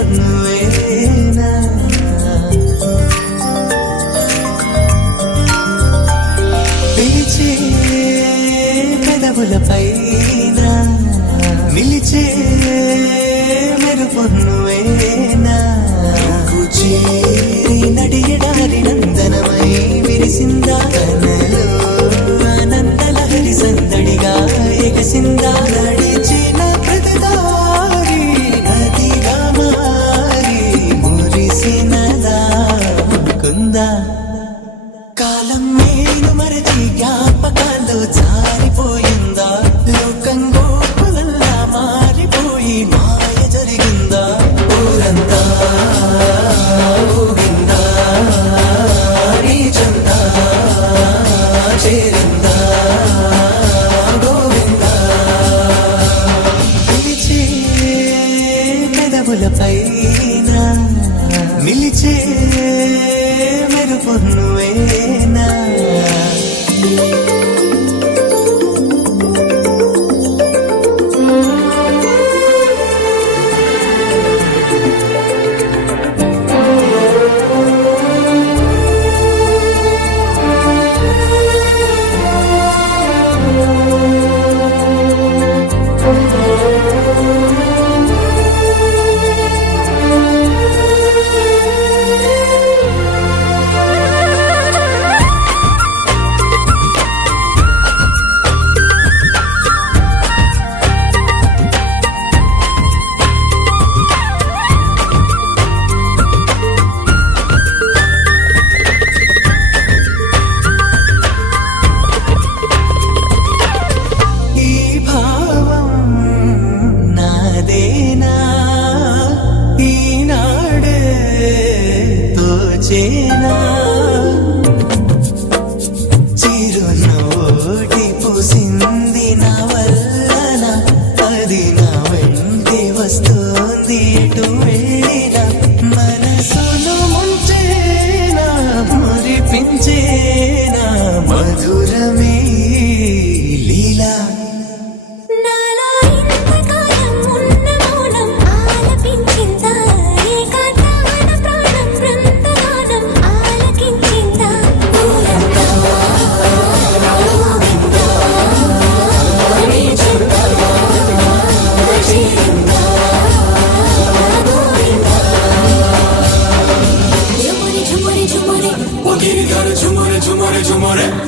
మెరుపునువేనా పిలిచే పెదవులపైన నిలిచే మెరుపునువేనా చేరి నడియడారి నందనమై విరిసిందా కనలో ఆనందలహరి సందడిగా ఎగసిందా నడిచిన ప్రతిదారి నదిగా మారి మురిసినదా కుందా కాలం నేను మరచి జ్ఞాపకాల్లో జారిపోయిందా లోకం గోపులల్లా మారిపోయి మాయ జరిగిందా ఊరంతా ఊగిందా నీ చందా చేరిందా గోవిందా పిలిచే పెదవులపైన నిలిచే మెరుపునువేనా చిరునవ్వుటి పూసింది నా వల్లన అది నా వెంటే వస్తుంది ఎటు వెళ్ళినా మనసును ముంచేనా మురిపించేనా మధురమే లీలా Jumare,